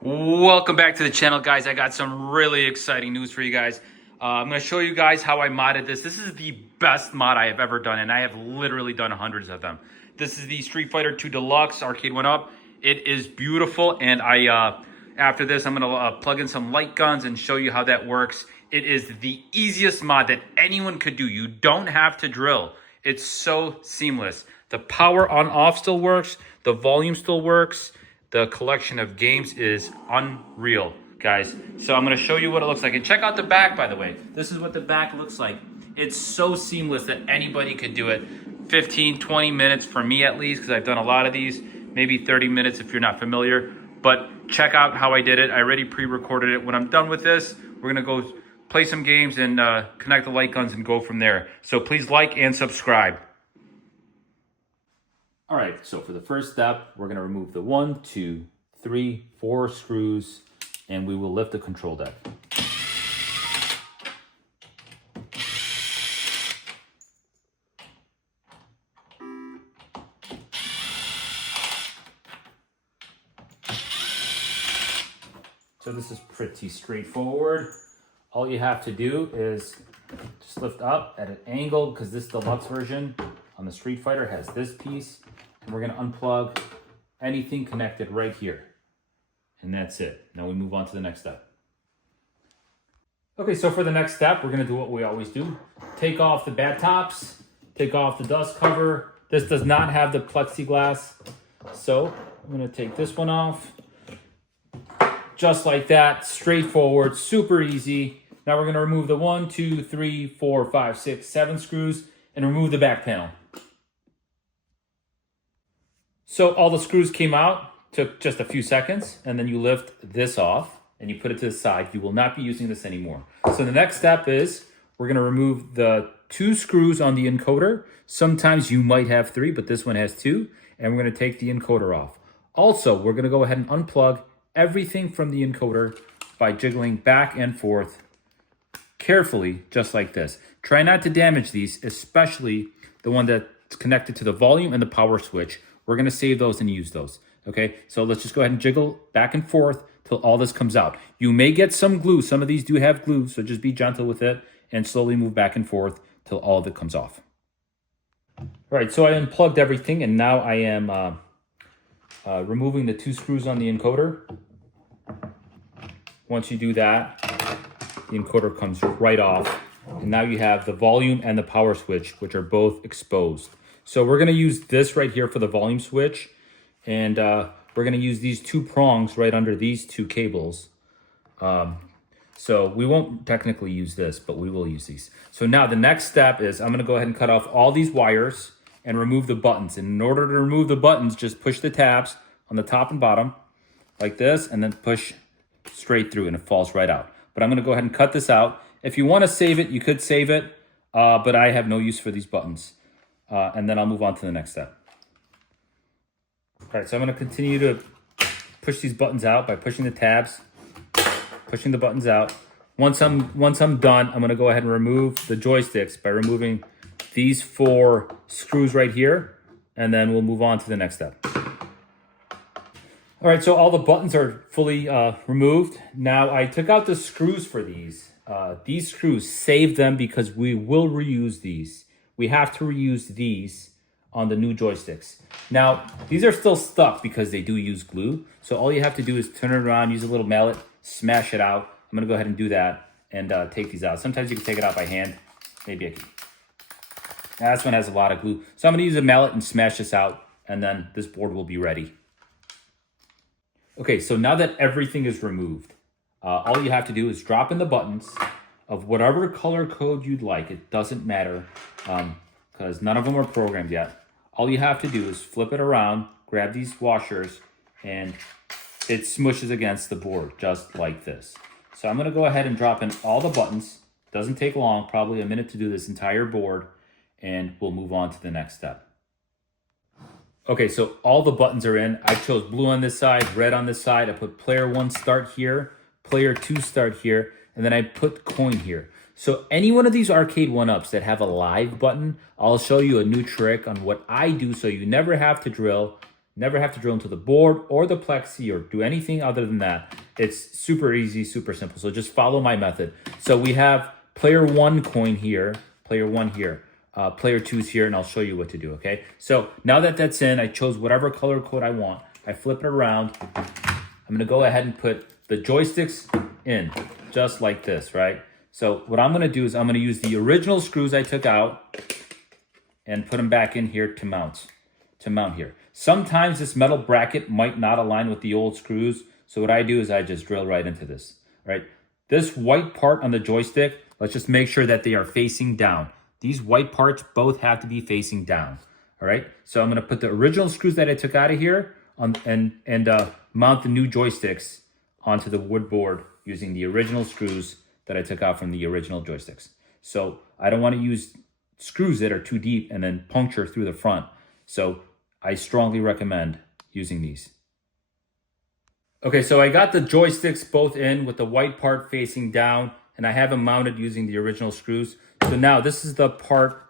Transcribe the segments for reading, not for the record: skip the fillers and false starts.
Welcome back to the channel, guys. I got some really exciting news for you guys. I'm going to show you guys how I modded this. This is the best mod I have ever done, and I have literally done hundreds of them. This is the Street Fighter 2 Deluxe Arcade1up. It is beautiful, and after this, I'm going to plug in some light guns and show you how that works. It is the easiest mod that anyone could do. You don't have to drill. It's so seamless. The power on-off still works. The volume still works. The collection of games is unreal, guys. So I'm going to show you what it looks like. And check out the back, by the way. This is what the back looks like. It's so seamless that anybody could do it. 15, 20 minutes for me at least, because I've done a lot of these. Maybe 30 minutes if you're not familiar. But check out how I did it. I already pre-recorded it. When I'm done with this, we're going to go play some games and connect the light guns and go from there. So please like and subscribe. All right, so for the first step, we're gonna remove the 1, 2, 3, 4 screws, and we will lift the control deck. So this is pretty straightforward. All you have to do is just lift up at an angle, because this deluxe version on the Street Fighter has this piece. And we're going to unplug anything connected right here. And that's it. Now we move on to the next step. Okay, so for the next step, we're going to do what we always do. Take off the bat tops, take off the dust cover. This does not have the plexiglass. So I'm going to take this one off. Just like that, straightforward, super easy. Now we're going to remove the 1, 2, 3, 4, 5, 6, 7 screws and remove the back panel. So all the screws came out, took just a few seconds, and then you lift this off and you put it to the side. You will not be using this anymore. So the next step is we're going to remove the 2 screws on the encoder. Sometimes you might have 3, but this one has 2, and we're going to take the encoder off. Also, we're going to go ahead and unplug everything from the encoder by jiggling back and forth carefully, just like this. Try not to damage these, especially the one that's connected to the volume and the power switch. We're going to save those and use those. Okay, so let's just go ahead and jiggle back and forth till all this comes out. You may get some glue. Some of these do have glue, so just be gentle with it and slowly move back and forth till all of it comes off. All right, so I unplugged everything, and now I am removing the 2 screws on the encoder. Once you do that, the encoder comes right off. And now you have the volume and the power switch, which are both exposed. So we're going to use this right here for the volume switch. And we're going to use these 2 prongs right under these 2 cables. So we won't technically use this, but we will use these. So now the next step is I'm going to go ahead and cut off all these wires and remove the buttons. And in order to remove the buttons, just push the tabs on the top and bottom like this, and then push straight through and it falls right out. But I'm going to go ahead and cut this out. If you want to save it, you could save it, but I have no use for these buttons. And then I'll move on to the next step. All right, so I'm going to continue to push these buttons out by pushing the tabs, pushing the buttons out. Once I'm done, I'm going to go ahead and remove the joysticks by removing these 4 screws right here, and then we'll move on to the next step. All right, so all the buttons are fully removed. Now I took out the screws for these. These screws, save them because we will reuse these. We have to reuse these on the new joysticks. Now, these are still stuck because they do use glue. So all you have to do is turn it around, use a little mallet, smash it out. I'm gonna go ahead and do that and take these out. Sometimes you can take it out by hand. Maybe I can. Now, this one has a lot of glue. So I'm gonna use a mallet and smash this out, and then this board will be ready. Okay, so now that everything is removed, all you have to do is drop in the buttons of whatever color code you'd like. It doesn't matter because none of them are programmed yet. All you have to do is flip it around, grab these washers, and it smushes against the board just like this. So I'm going to go ahead and drop in all the buttons. Doesn't take long, probably a minute to do this entire board, and we'll move on to the next step. Okay, so all the buttons are in. I chose blue on this side, red on this side. I put player 1 start here, player 2 start here, and then I put coin here. So any one of these Arcade1ups that have a live button, I'll show you a new trick on what I do so you never have to drill, Never have to drill into the board or the plexi or do anything other than that. It's super easy, super simple. So just follow my method. So we have player 1 coin here, player 1 here, player 2's here, and I'll show you what to do, okay? So now that that's in, I chose whatever color code I want. I flip it around. I'm gonna go ahead and put the joysticks in, just like this, right? So what I'm gonna do is I'm gonna use the original screws I took out and put them back in here to mount here. Sometimes this metal bracket might not align with the old screws. So what I do is I just drill right into this, right? This white part on the joystick, let's just make sure that they are facing down. These white parts both have to be facing down, all right? So I'm gonna put the original screws that I took out of here on, and mount the new joysticks onto the wood board using the original screws that I took out from the original joysticks. So I don't wanna use screws that are too deep and then puncture through the front. So I strongly recommend using these. Okay, so I got the joysticks both in with the white part facing down, and I have them mounted using the original screws. So now this is the part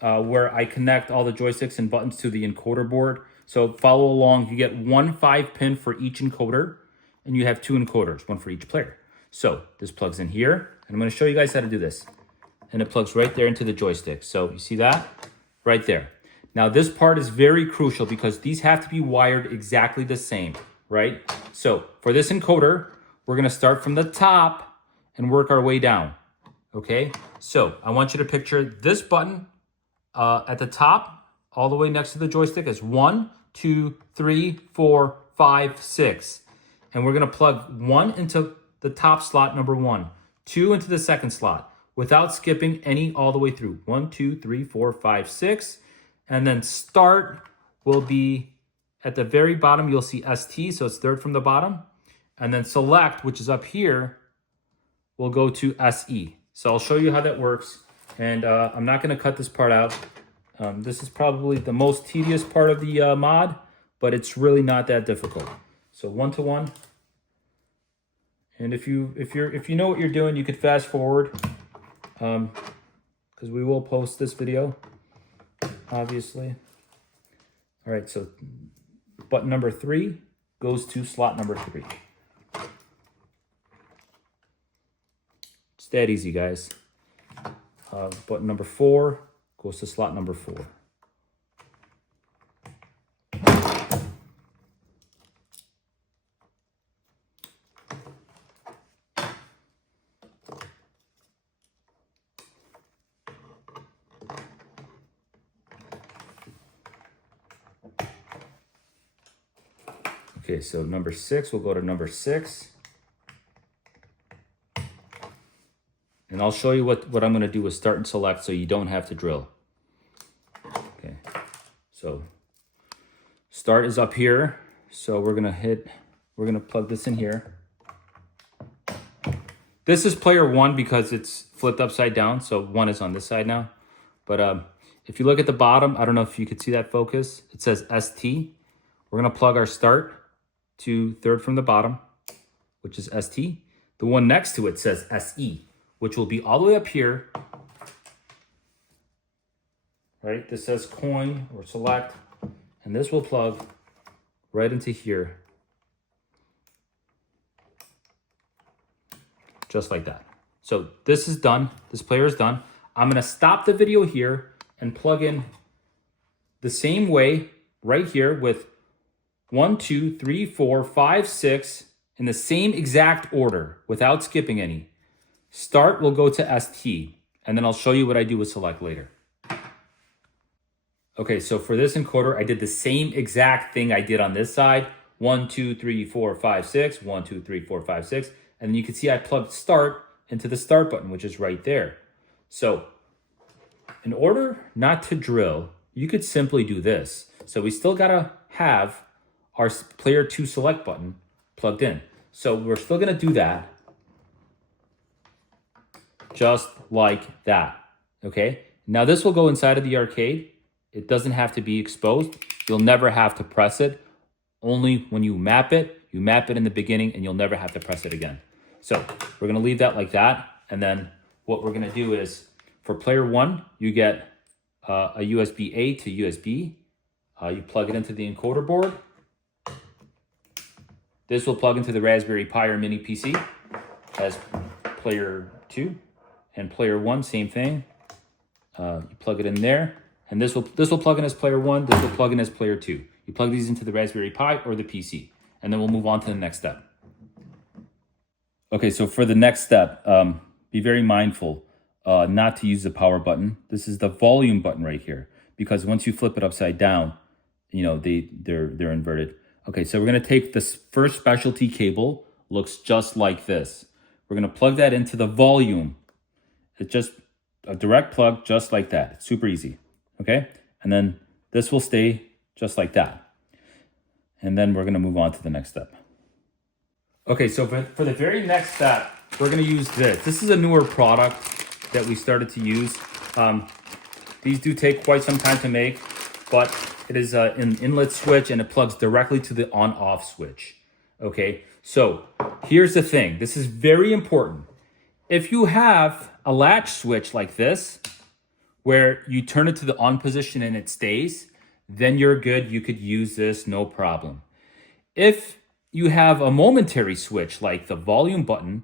where I connect all the joysticks and buttons to the encoder board. So follow along. You get 1 5-pin for each encoder, and you have 2 encoders, 1 for each player. So this plugs in here, and I'm going to show you guys how to do this. And it plugs right there into the joystick. So you see that? Right there. Now this part is very crucial because these have to be wired exactly the same, right? So for this encoder, we're gonna start from the top and work our way down, okay? So I want you to picture this button at the top, all the way next to the joystick as 1, 2, 3, 4, 5, 6. And we're gonna plug 1 into the top slot, number 1, 2 into the second slot, without skipping any all the way through. 1, 2, 3, 4, 5, 6. And then start will be at the very bottom, you'll see ST, so it's third from the bottom. And then select, which is up here, will go to SE. So I'll show you how that works. And I'm not gonna cut this part out. This is probably the most tedious part of the mod, but it's really not that difficult. So 1 to 1. And if you know what you're doing, you could fast forward, because we will post this video, obviously. All right, so button number 3 goes to slot number 3. It's that easy, guys. Button number 4 goes to slot number 4. Okay, so number 6 will go to number 6. And I'll show you what I'm gonna do with start and select so you don't have to drill. Okay, so start is up here. So we're gonna plug this in here. This is player 1 because it's flipped upside down. So 1 is on this side now. But if you look at the bottom, I don't know if you could see that focus. It says ST. We're gonna plug our start to third from the bottom, which is ST. The one next to it says SE, which will be all the way up here. Right, this says coin or select, and this will plug right into here. Just like that. So this is done, this player is done. I'm gonna stop the video here and plug in the same way right here with 1, 2, 3, 4, 5, 6 in the same exact order without skipping any. Start will go to ST, and then I'll show you what I do with select later. Okay, so for this encoder, I did the same exact thing I did on this side. 1, 2, 3, 4, 5, 6, 1, 2, 3, 4, 5, 6. And then you can see I plugged start into the start button, which is right there. So in order not to drill, you could simply do this. So we still gotta have our player 2 select button plugged in. So we're still gonna do that just like that, okay? Now this will go inside of the arcade. It doesn't have to be exposed. You'll never have to press it. Only when you map it in the beginning and you'll never have to press it again. So we're gonna leave that like that. And then what we're gonna do is for player 1, you get a USB-A to USB. You plug it into the encoder board. This will plug into the Raspberry Pi or Mini PC as player 2, and player 1, same thing. You plug it in there, and this will plug in as player 1. This will plug in as player 2. You plug these into the Raspberry Pi or the PC, and then we'll move on to the next step. Okay, so for the next step, be very mindful not to use the power button. This is the volume button right here, because once you flip it upside down, you know, they're inverted. Okay, so we're gonna take this first specialty cable, looks just like this. We're gonna plug that into the volume. It's just a direct plug, just like that. It's super easy, okay? And then this will stay just like that. And then we're gonna move on to the next step. Okay, so for the very next step, we're gonna use this. This is a newer product that we started to use. These do take quite some time to make, but it is an inlet switch and it plugs directly to the on-off switch. Okay, so here's the thing. This is very important. If you have a latch switch like this, where you turn it to the on position and it stays, then you're good. You could use this, no problem. If you have a momentary switch like the volume button,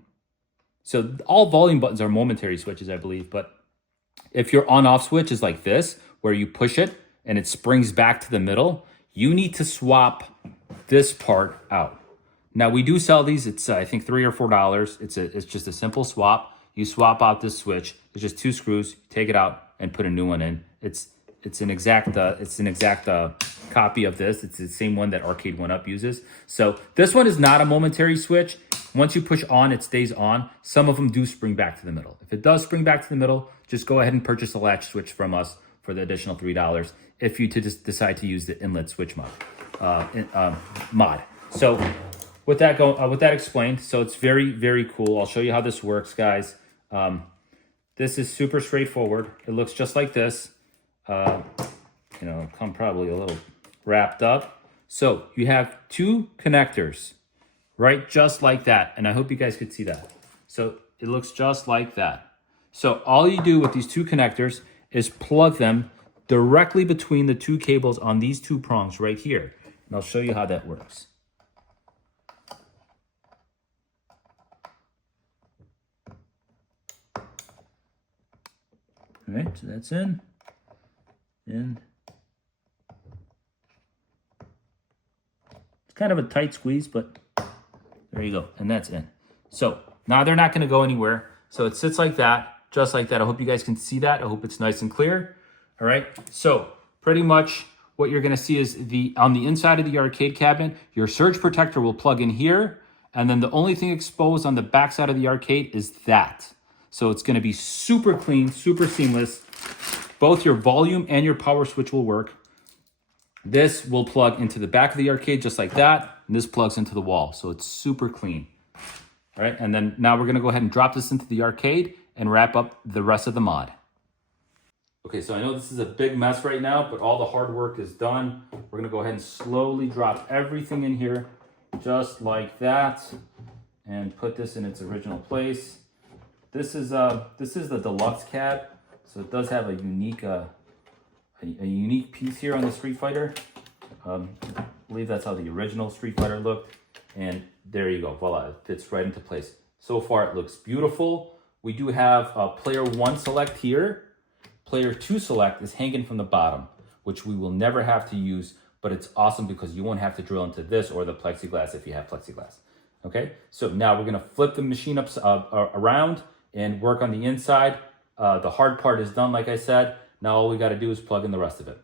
so all volume buttons are momentary switches, I believe, but if your on-off switch is like this, where you push it and it springs back to the middle, you need to swap this part out. Now we do sell these. It's I think $3 or $4. It's just a simple swap. You swap out this switch. It's just 2 screws. You take it out and put a new one in. It's an exact copy of this. It's the same one that Arcade1up uses. So this one is not a momentary switch. Once you push on, it stays on. Some of them do spring back to the middle. If it does spring back to the middle, just go ahead and purchase a latch switch from us for the additional $3 if you just decide to use the inlet switch mod. So with that explained, so it's very, very cool. I'll show you how this works, guys. This is super straightforward. It looks just like this. You know, come probably a little wrapped up. So you have 2 connectors, right? Just like that. And I hope you guys could see that. So it looks just like that. So all you do with these 2 connectors is plug them directly between the 2 cables on these 2 prongs right here. And I'll show you how that works. All right, so that's in. And it's kind of a tight squeeze, but there you go. And that's in. So now they're not going to go anywhere. So it sits like that, just like that. I hope you guys can see that. I hope it's nice and clear. All right. So pretty much what you're going to see is on the inside of the arcade cabinet, your surge protector will plug in here. And then the only thing exposed on the back side of the arcade is that. So it's going to be super clean, super seamless. Both your volume and your power switch will work. This will plug into the back of the arcade just like that. And this plugs into the wall. So it's super clean. All right. And then now we're going to go ahead and drop this into the arcade and wrap up the rest of the mod. Okay, so I know this is a big mess right now, but all the hard work is done. We're going to go ahead and slowly drop everything in here just like that and put this in its original place. This is the deluxe cab. So it does have a unique piece here on the Street Fighter. I believe that's how the original Street Fighter looked. And there you go, voila, it fits right into place. So far it looks beautiful. We do have player 1 select here. Player 2 select is hanging from the bottom, which we will never have to use, but it's awesome because you won't have to drill into this or the plexiglass if you have plexiglass. Okay, so now we're gonna flip the machine up around and work on the inside. The hard part is done, like I said. Now all we got to do is plug in the rest of it.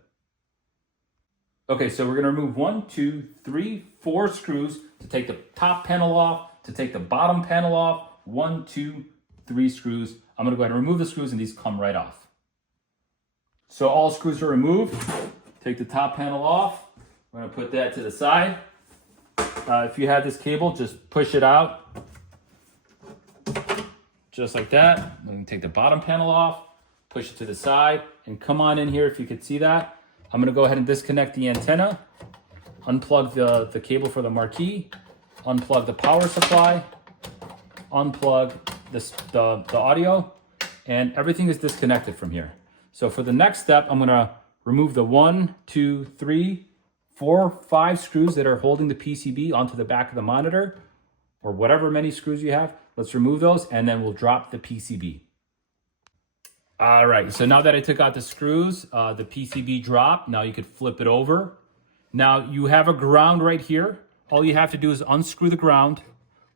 Okay, so we're going to remove 1, 2, 3, 4 screws to take the top panel off, to take the bottom panel off. 1, 2, 3 screws. I'm going to go ahead and remove the screws and these come right off. So all screws are removed. Take the top panel off. I'm going to put that to the side. If you have this cable, just push it out. Just like that. I'm going to take the bottom panel off, push it to the side, and come on in here if you could see that. I'm going to go ahead and disconnect the antenna, unplug the cable for the marquee, unplug the power supply, unplug the audio, and everything is disconnected from here. So for the next step, I'm going to remove the 1, 2, 3, 4 or 5 screws that are holding the PCB onto the back of the monitor, or whatever many screws you have. Let's remove those, and then we'll drop the PCB. All right, so now that I took out the screws, the PCB dropped. Now you could flip it over. Now you have a ground right here. All you have to do is unscrew the ground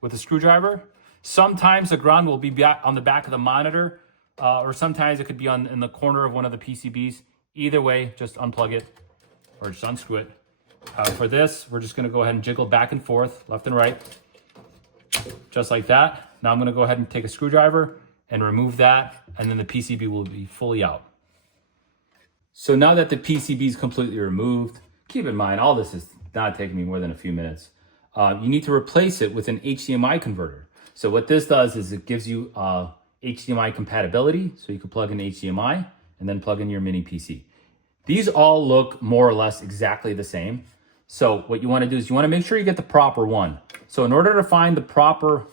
with a screwdriver. Sometimes the ground will be on the back of the monitor, or sometimes it could be in the corner of one of the PCBs. Either way, just unplug it or just unscrew it. For this, we're just gonna go ahead and jiggle back and forth, left and right, just like that. Now I'm gonna go ahead and take a screwdriver and remove that, and then the PCB will be fully out. So now that the PCB is completely removed, keep in mind, all this is not taking me more than a few minutes. You need to replace it with an HDMI converter. So what this does is it gives you HDMI compatibility, so you can plug in HDMI and then plug in your mini PC. These all look more or less exactly the same. So what you wanna do is you wanna make sure you get the proper one. So in order to find the proper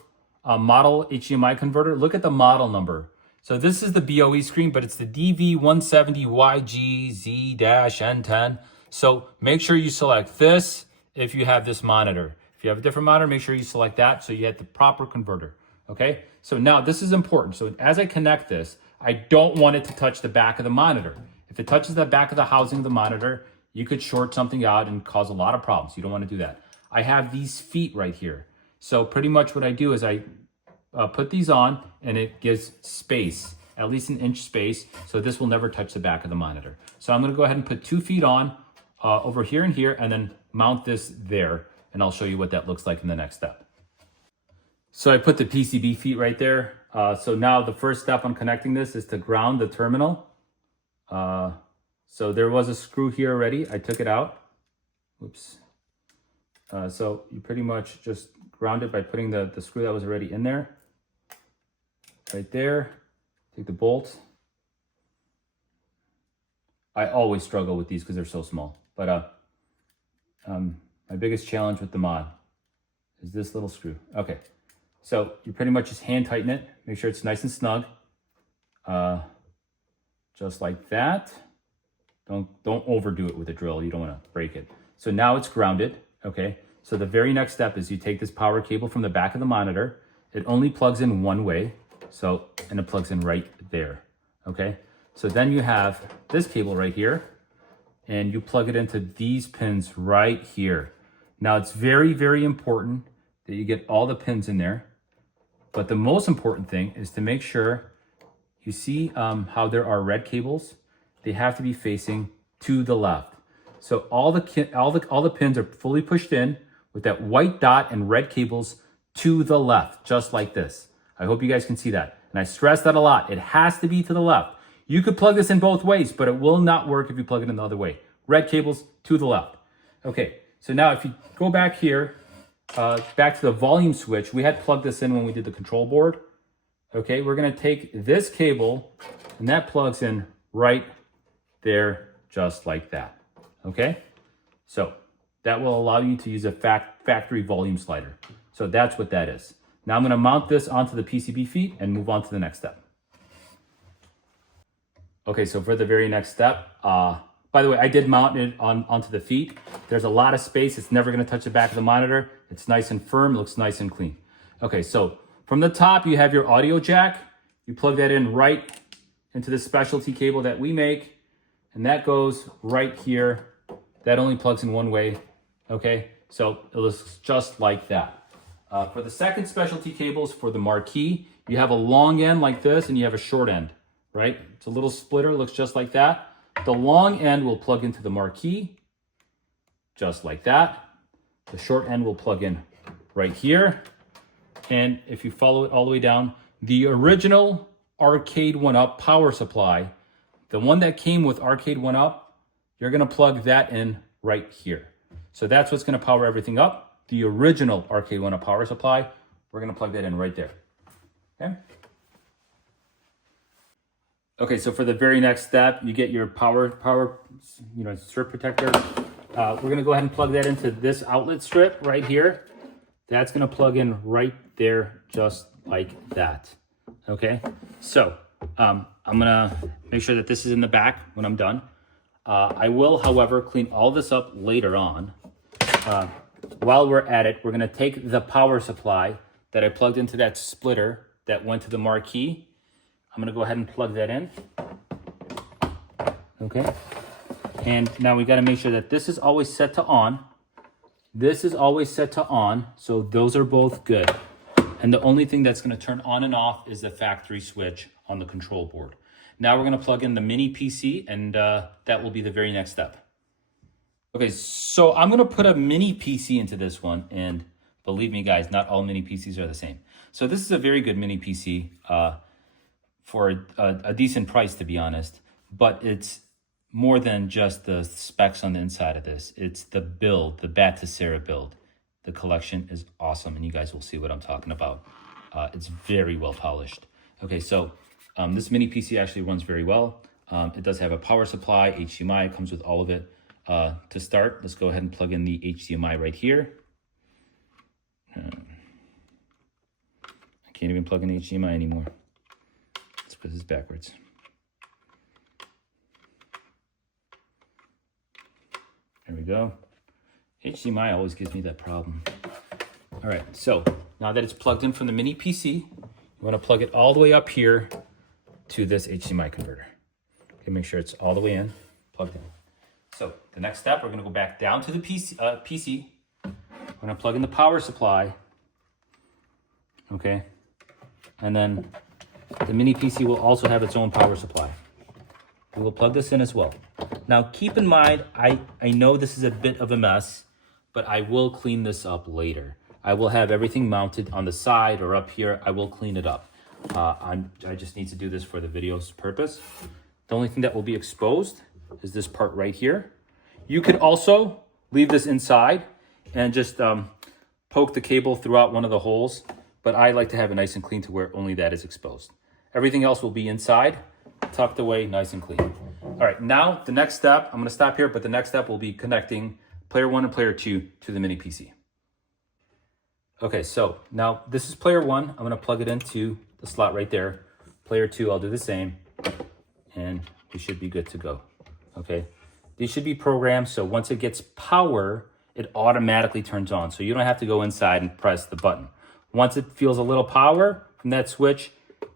model HDMI converter, look at the model number. So this is the BOE screen, but it's the DV170YGZ-N10. So make sure you select this if you have this monitor. If you have a different monitor, make sure you select that so you get the proper converter, okay? So now this is important. So as I connect this, I don't want it to touch the back of the monitor. If it touches the back of the housing of the monitor, you could short something out and cause a lot of problems. You don't want to do that. I have these feet right here. So pretty much what I do is I put these on, and it gives space, at least an inch space, so this will never touch the back of the monitor. So I'm gonna go ahead and put 2 feet on over here and here, and then mount this there, and I'll show you what that looks like in the next step. So I put the PCB feet right there. So now the first step on connecting this is to ground the terminal. So there was a screw here already. I took it out. Whoops. So you pretty much just ground it by putting the screw that was already in there. Right there. Take the bolt. I always struggle with these because they're so small. But my biggest challenge with the mod is this little screw. Okay. So you pretty much just hand tighten it. Make sure it's nice and snug. Just like that. Don't overdo it with a drill. You don't want to break it. So now it's grounded. Okay. So the very next step is you take this power cable from the back of the monitor. It only plugs in one way. So, and it plugs in right there. Okay. So then you have this cable right here, and you plug it into these pins right here. Now it's very, very important that you get all the pins in there. But the most important thing is to make sure you see how there are red cables. They have to be facing to the left. So all the pins are fully pushed in with that white dot and red cables to the left, just like this. I hope you guys can see that. And I stress that a lot. It has to be to the left. You could plug this in both ways, but it will not work if you plug it in the other way. Red cables to the left. Okay, so now if you go back here, back to the volume switch, we had plugged this in when we did the control board. Okay, we're gonna take this cable, and that plugs in right there, just like that. Okay, so that will allow you to use a factory volume slider. So that's what that is. Now I'm gonna mount this onto the PCB feet and move on to the next step. Okay, so for the very next step, by the way, I did mount it onto the feet. There's a lot of space. It's never gonna touch the back of the monitor. It's nice and firm, looks nice and clean. Okay, so from the top, you have your audio jack. You plug that in right into the specialty cable that we make, and that goes right here. That only plugs in one way, okay? So it looks just like that. For the second specialty cables for the marquee, you have a long end like this, and you have a short end, right? It's a little splitter, looks just like that. The long end will plug into the marquee, just like that. The short end will plug in right here. And if you follow it all the way down, the original Arcade1up power supply, the one that came with Arcade1up, you're gonna plug that in right here. So that's what's gonna power everything up. The original Arcade1up power supply, we're gonna plug that in right there, okay? Okay, so for the very next step, you get your power, strip protector. We're gonna go ahead and plug that into this outlet strip right here. That's gonna plug in right there, just like that, okay? So I'm gonna make sure that this is in the back when I'm done. I will, however, clean all this up later on. While we're at it, we're going to take the power supply that I plugged into that splitter that went to the marquee. I'm going to go ahead and plug that in. Okay. And now we got to make sure that this is always set to on. This is always set to on, so those are both good. And the only thing that's going to turn on and off is the factory switch on the control board. Now we're going to plug in the mini PC, and that will be the very next step. Okay, so I'm going to put a mini PC into this one, and believe me, guys, not all mini PCs are the same. So this is a very good mini PC for a decent price, to be honest, but it's more than just the specs on the inside of this. It's the build, the Batocera build. The collection is awesome, and you guys will see what I'm talking about. It's very well polished. Okay, so this mini PC actually runs very well. It does have a power supply, HDMI, it comes with all of it. To start, let's go ahead and plug in the HDMI right here. I can't even plug in HDMI anymore. It's because it's backwards. There we go. HDMI always gives me that problem. All right, so now that it's plugged in from the mini PC, you want to plug it all the way up here to this HDMI converter. Okay, make sure it's all the way in, plugged in. So the next step, we're going to go back down to the PC. We're going to plug in the power supply. Okay, and then the mini PC will also have its own power supply. We will plug this in as well. Now keep in mind, I know this is a bit of a mess, but I will clean this up later. I will have everything mounted on the side or up here. I will clean it up. I just need to do this for the video's purpose. The only thing that will be exposed is this part right here. You could also leave this inside and just poke the cable throughout one of the holes, but I like to have it nice and clean to where only that is exposed. Everything else will be inside, tucked away, nice and clean. All right, now the next step, I'm gonna stop here, but the next step will be connecting player 1 and player 2 to the mini PC. Okay, so now this is player 1. I'm gonna plug it into the slot right there. Player 2, I'll do the same, and we should be good to go. Okay, these should be programmed so once it gets power, it automatically turns on. So you don't have to go inside and press the button. Once it feels a little power from that switch,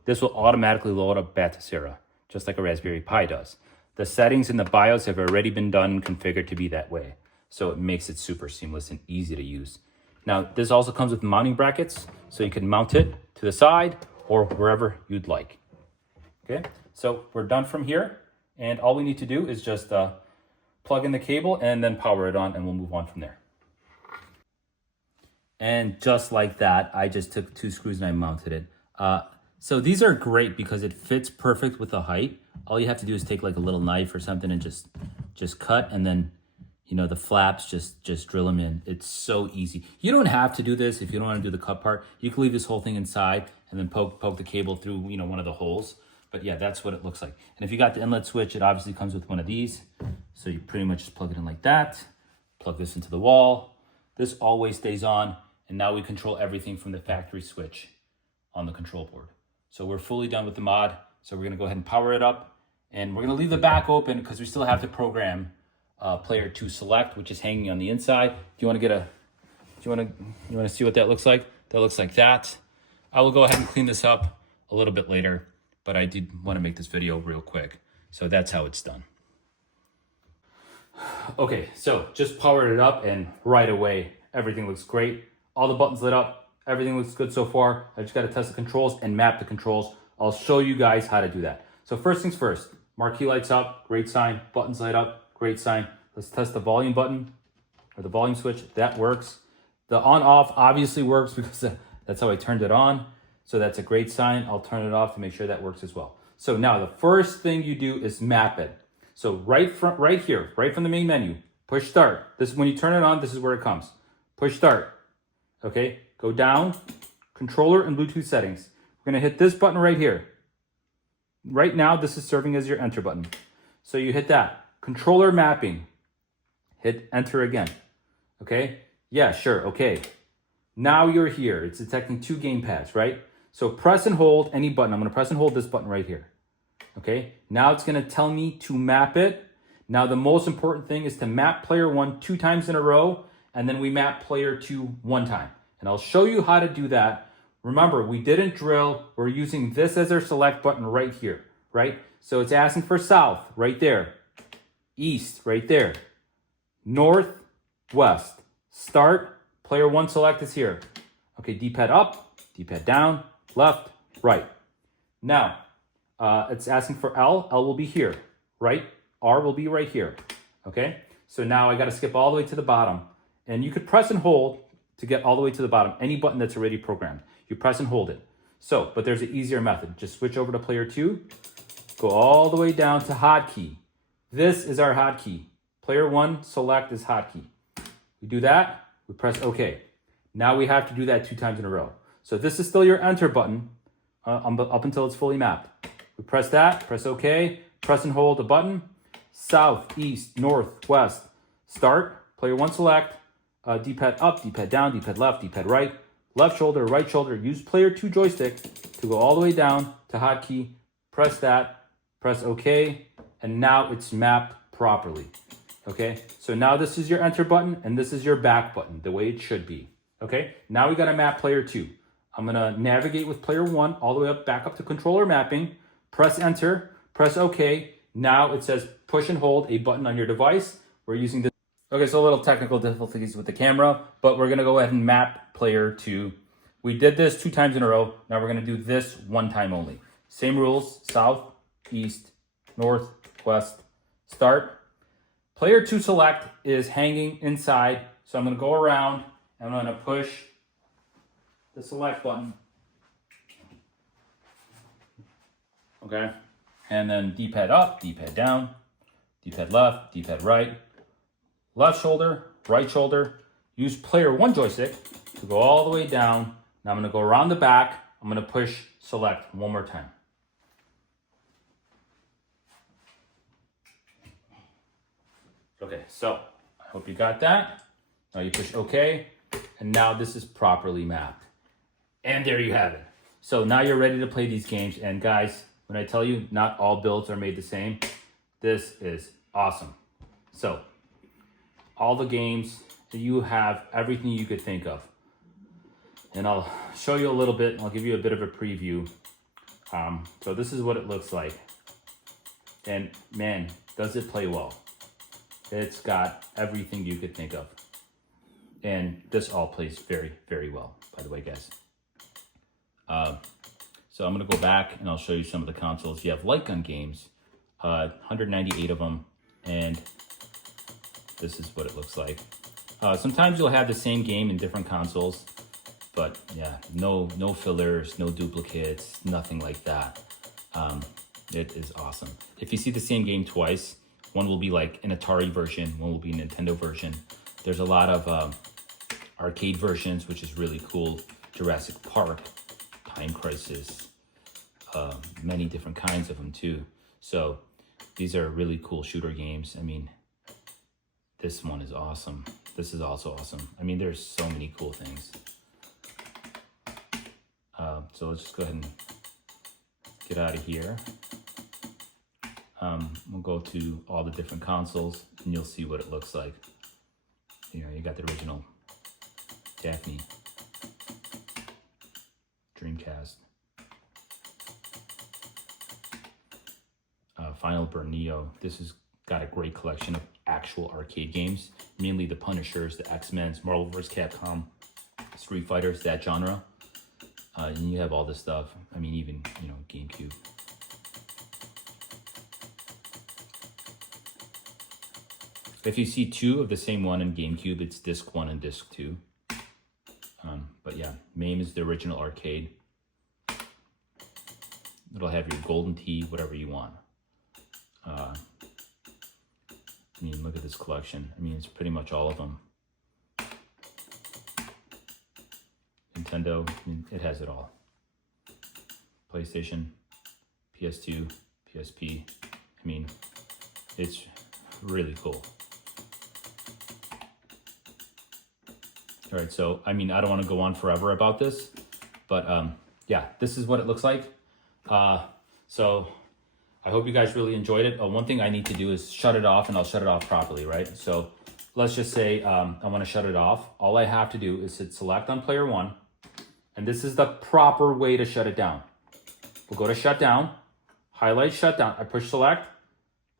this will automatically load up Batocera, just like a Raspberry Pi does. The settings in the BIOS have already been done and configured to be that way. So it makes it super seamless and easy to use. Now, this also comes with mounting brackets, so you can mount it to the side or wherever you'd like. Okay, so we're done from here. And all we need to do is just plug in the cable and then power it on, and we'll move on from there. And just like that, I just took 2 screws and I mounted it. So these are great because it fits perfect with the height. All you have to do is take like a little knife or something and just cut, and then, you know, the flaps, just drill them in. It's so easy. You don't have to do this if you don't want to do the cut part. You can leave this whole thing inside and then poke the cable through, you know, one of the holes. But yeah, that's what it looks like. And if you got the inlet switch, it obviously comes with one of these. So you pretty much just plug it in like that. Plug this into the wall. This always stays on. And now we control everything from the factory switch on the control board. So we're fully done with the mod. So we're gonna go ahead and power it up. And we're gonna leave the back open because we still have to program player 2 select, which is hanging on the inside. Do you wanna you wanna see what that looks like? That looks like that. I will go ahead and clean this up a little bit later, but I did want to make this video real quick. So that's how it's done. Okay, so just powered it up and right away, everything looks great. All the buttons lit up, everything looks good so far. I just got to test the controls and map the controls. I'll show you guys how to do that. So first things first, marquee lights up, great sign. Buttons light up, great sign. Let's test the volume button or the volume switch. That works. The on off obviously works because that's how I turned it on. So that's a great sign. I'll turn it off to make sure that works as well. So now the first thing you do is map it. So right here, right from the main menu, push start. This is when you turn it on, this is where it comes. Push start. Okay, go down, controller and Bluetooth settings. We're gonna hit this button right here. Right now, this is serving as your enter button. So you hit that. Controller mapping. Hit enter again. Okay, yeah, sure, okay. Now you're here. It's detecting 2 gamepads, right? So press and hold any button. I'm gonna press and hold this button right here. Okay, now it's gonna tell me to map it. Now, the most important thing is to map player 1 2 times in a row, and then we map player 2 1 time. And I'll show you how to do that. Remember, we didn't drill. We're using this as our select button right here, right? So it's asking for south, right there. East, right there. North, west. Start, player 1 select is here. Okay, D-pad up, D-pad down, left, right. Now, it's asking for L. L will be here, right? R will be right here, okay? So now I got to skip all the way to the bottom. And you could press and hold to get all the way to the bottom, any button that's already programmed. You press and hold it. So, but there's an easier method. Just switch over to player 2, go all the way down to hotkey. This is our hotkey. Player 1 select is hotkey. We do that, we press OK. Now we have to do that 2 times in a row. So this is still your enter button up until it's fully mapped. We press that, press OK, press and hold the button. South, east, north, west. Start, player 1 select, D-pad up, D-pad down, D-pad left, D-pad right. Left shoulder, right shoulder. Use player 2 joystick to go all the way down to hotkey. Press that, press OK, and now it's mapped properly. Okay, so now this is your enter button and this is your back button, the way it should be. Okay, now we got to map player 2. I'm going to navigate with player 1 all the way up, back up to controller mapping. Press enter, press OK. Now it says push and hold a button on your device. We're using this. Okay, so a little technical difficulties with the camera, but we're going to go ahead and map player 2. We did this 2 times in a row. Now we're going to do this 1 time only. Same rules, south, east, north, west. Start. Player 2 select is hanging inside. So I'm going to go around and I'm going to push the select button. Okay. And then D-pad up, D-pad down, D-pad left, D-pad right. Left shoulder, right shoulder. Use player 1 joystick to go all the way down. Now I'm going to go around the back. I'm going to push select 1 more time. Okay, so I hope you got that. Now you push OK, and now this is properly mapped. And there you have it. So now you're ready to play these games. And guys, when I tell you not all builds are made the same, this is awesome. So all the games, you have everything you could think of. And I'll show you a little bit, I'll give you a bit of a preview. So this is what it looks like. And man, does it play well. It's got everything you could think of. And this all plays very, very well, by the way, guys. So I'm gonna go back and I'll show you some of the consoles. You have light gun games, 198 of them, and this is what it looks like. Sometimes you'll have the same game in different consoles, but yeah, no fillers, no duplicates, nothing like that. It is awesome. If you see the same game twice, one will be like an Atari version, one will be a Nintendo version. There's a lot of arcade versions, which is really cool. Jurassic Park, Time Crisis, many different kinds of them too. So these are really cool shooter games. I mean, this one is awesome. This is also awesome. I mean, there's so many cool things. So let's just go ahead and get out of here. We'll go to all the different consoles and you'll see what it looks like. You know, you got the original Daphne, Dreamcast, Final Burn Neo. This has got a great collection of actual arcade games, mainly the Punishers, the X-Men's, Marvel vs. Capcom, Street Fighters, that genre. And you have all this stuff. I mean, even, you know, GameCube. If you see 2 of the same one in GameCube, it's disc 1 and disc 2. But yeah, MAME is the original arcade. It'll have your golden tee, whatever you want. I mean, look at this collection. I mean, it's pretty much all of them. Nintendo, I mean, it has it all. PlayStation, PS2, PSP. I mean, it's really cool. All right, so, I mean, I don't want to go on forever about this, but yeah, this is what it looks like. So I hope you guys really enjoyed it. One thing I need to do is shut it off, and I'll shut it off properly, right? So let's just say I want to shut it off. All I have to do is hit select on player 1, and this is the proper way to shut it down. We'll go to shutdown, highlight shutdown. I push select,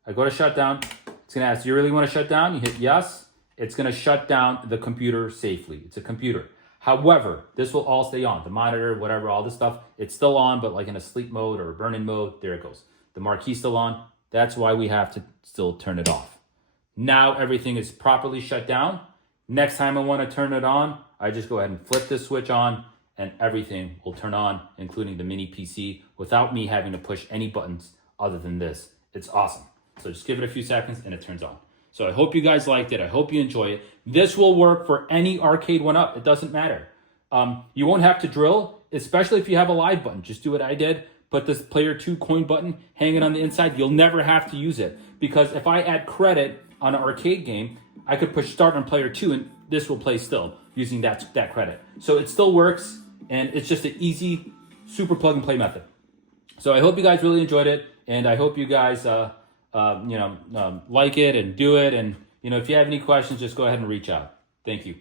I go to shutdown. It's gonna ask, do you really want to shut down? You hit yes. It's gonna shut down the computer safely. It's a computer. However, this will all stay on. The monitor, whatever, all this stuff, it's still on, but like in a sleep mode or a burn-in mode, there it goes. The marquee's still on. That's why we have to still turn it off. Now everything is properly shut down. Next time I want to turn it on, I just go ahead and flip this switch on and everything will turn on, including the mini PC, without me having to push any buttons other than this. It's awesome. So just give it a few seconds and it turns on. So I hope you guys liked it. I hope you enjoy it. This will work for any Arcade1up. It doesn't matter. You won't have to drill, especially if you have a live button. Just do what I did. Put this player 2 coin button hanging on the inside. You'll never have to use it, because if I add credit on an arcade game, I could push start on player 2 and this will play still using that credit. So it still works, and it's just an easy, super plug and play method. So I hope you guys really enjoyed it, and I hope you guys like it and do it. And if you have any questions, just go ahead and reach out. Thank you.